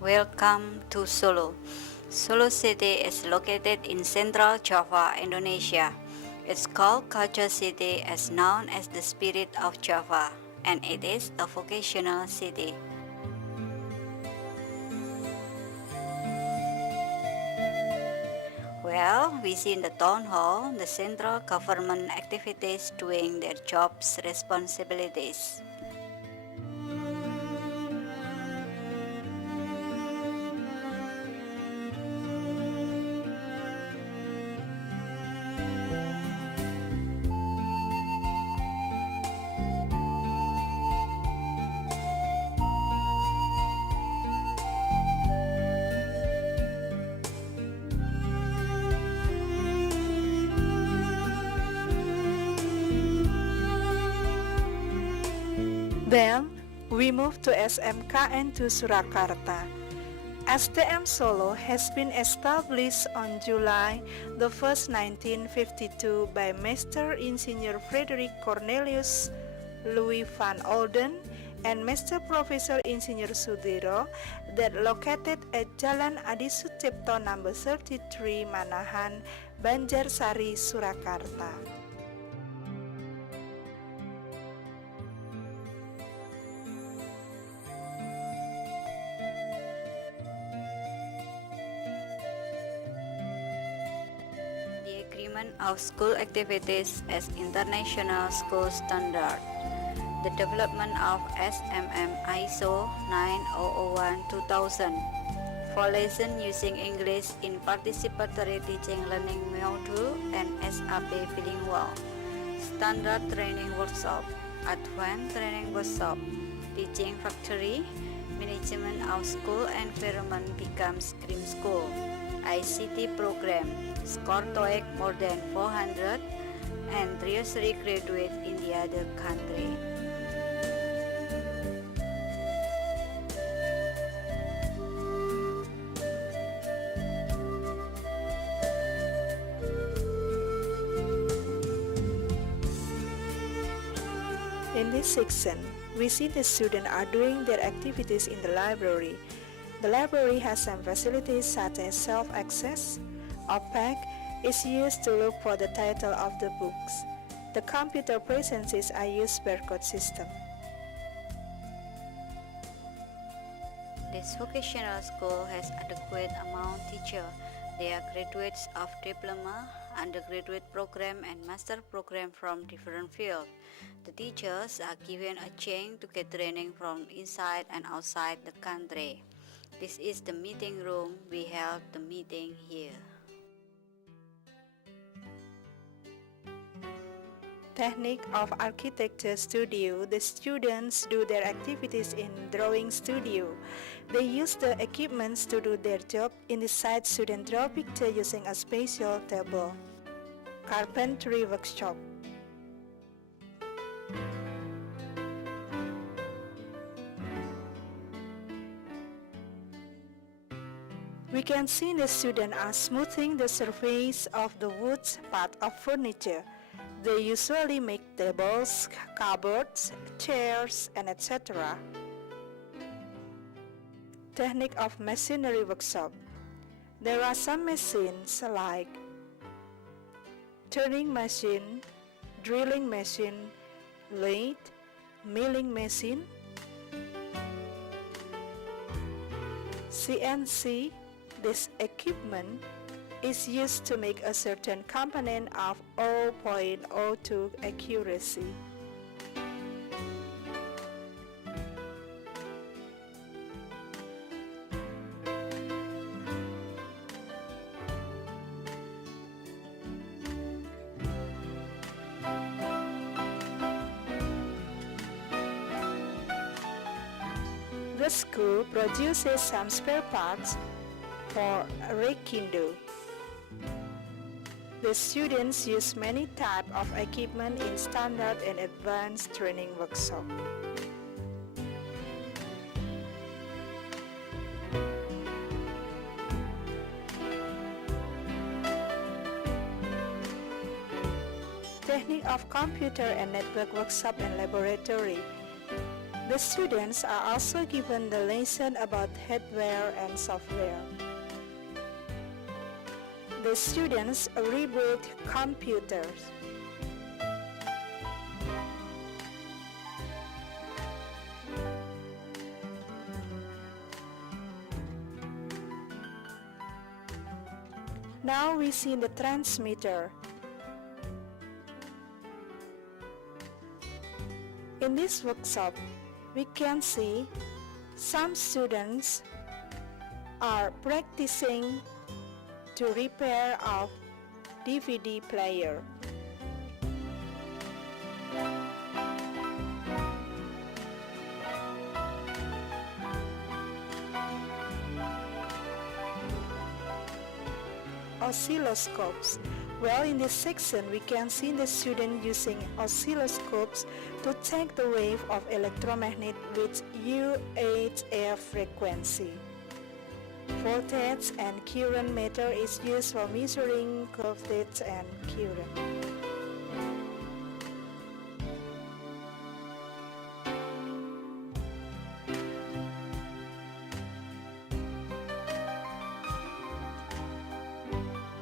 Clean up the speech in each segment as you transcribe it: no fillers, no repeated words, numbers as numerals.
Welcome to Solo. Solo City is located in central Java, Indonesia. It's called Culture City as known as the spirit of Java, and it is a vocational city. Well, we see in the town hall the central government activities doing their jobs responsibilities. Then, we moved to SMKN to Surakarta. STM Solo has been established on July the 1st, 1952 by Master Engineer Frederick Cornelius Louis van Olden and Master Professor Engineer Sudiro that located at Jalan Adi Sucipto number 33 Manahan, Banjarsari, Surakarta. The agreement of school activities as international school standard. The development of SMM ISO 9001-2000 for lesson using English in participatory teaching learning module and SAP bilingual. Standard training workshop, advanced training workshop, teaching factory, management of school environment becomes Cream School. ICT program, score TOEIC more than 400 and tertiary graduate in the other country. In this section, we see the students are doing their activities in the library. The library has some facilities such as self-access. OPAC is used to look for the title of the books. The computer presences are used barcode system. This vocational school has adequate amount teacher. They are graduates of diploma, undergraduate program and master program from different fields. The teachers are given a chance to get training from inside and outside the country. This is the meeting room. We held the meeting here. Technique of Architecture Studio. The students do their activities in Drawing Studio. They use the equipments to do their job. In the site, students draw picture using a special table. Carpentry Workshop. We can see the students are smoothing the surface of the wood part of furniture. They usually make tables, cupboards, chairs, and etc. Technique of Machinery Workshop. There are some machines like turning machine, drilling machine, lathe, milling machine, CNC. This equipment is used to make a certain component of 0.02 accuracy. The school produces some spare parts for Reikindo. The students use many types of equipment in standard and advanced training workshop. Technique of Computer and Network Workshop and Laboratory. The students are also given the lesson about hardware and software. The students reboot computers. Now we see the transmitter. In this workshop, we can see some students are practicing to repair a DVD player. Oscilloscopes. Well, in this section we can see the student using oscilloscopes to take the wave of electromagnet with UHF frequency. Voltage and current meter is used for measuring voltage and current.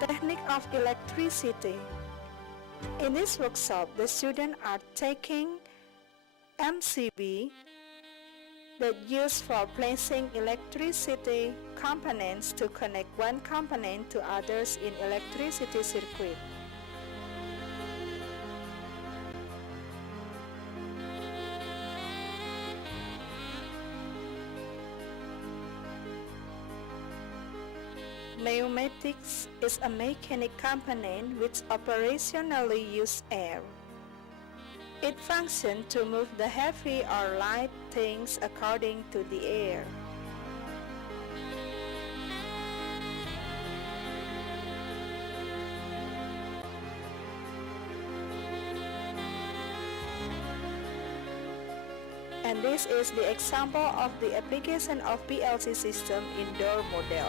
Technique of electricity. In this workshop, the students are taking MCB that used for placing electricity components to connect one component to others in electricity circuit. Pneumatics is a mechanic component which operationally uses air. It functions to move the heavy or light things according to the air. And this is the example of the application of PLC system in door model.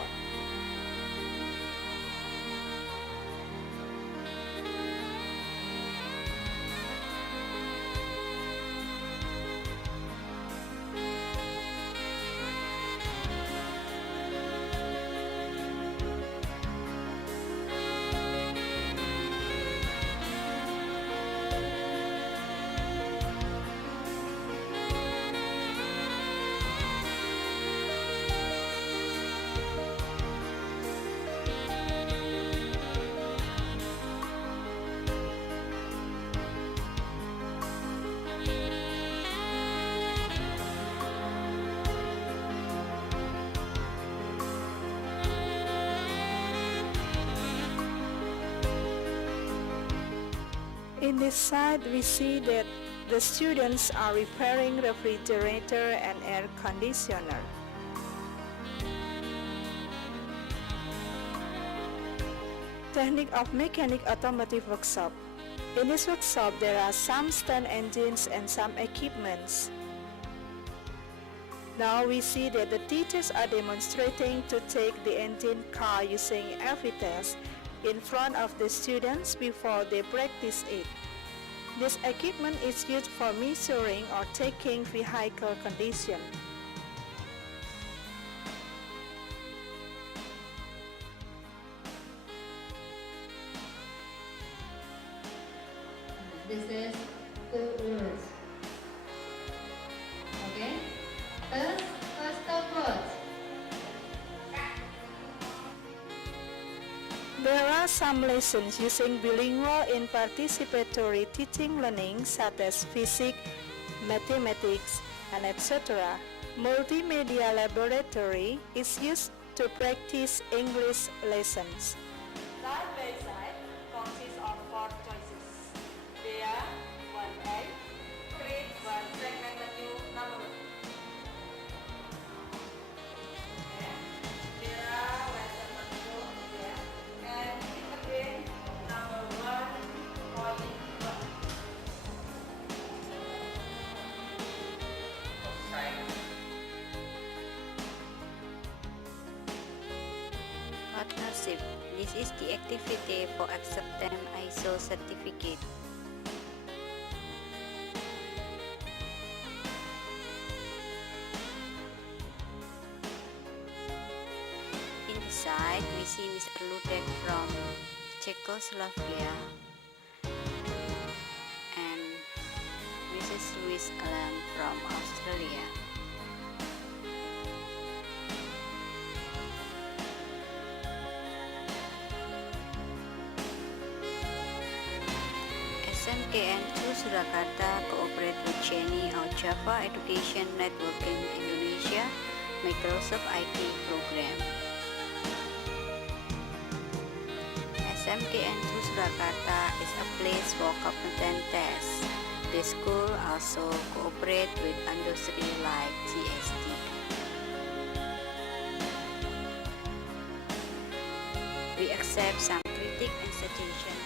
In this side, we see that the students are repairing refrigerator and air conditioner. Technique of mechanic automotive workshop. In this workshop, there are some stand engines and some equipments. Now we see that the teachers are demonstrating to take the engine car using every test in front of the students before they practice it. This equipment is used for measuring or taking vehicle condition. This is the rules. Okay? First of words. There are some lessons using bilingual in participatory teaching learning such as physics, mathematics, and etc. Multimedia laboratory is used to practice English lessons. Side by side consists of 4 choices. They are 1A, create one segmented new number. Okay. There are lesson number 2 here. And it again number 1.1. Partnership. This is the activity for accepting ISO certificate. side, we see Mr. Ludek from Czechoslovakia and Mrs. Louise Allen from Australia. SMKN to Surakarta cooperate with Jenny, our Java Education Networking Indonesia Microsoft IT program. SMKN to Surakarta is a place for competent tests. The school also cooperate with industry like GST. We accept some critique and suggestion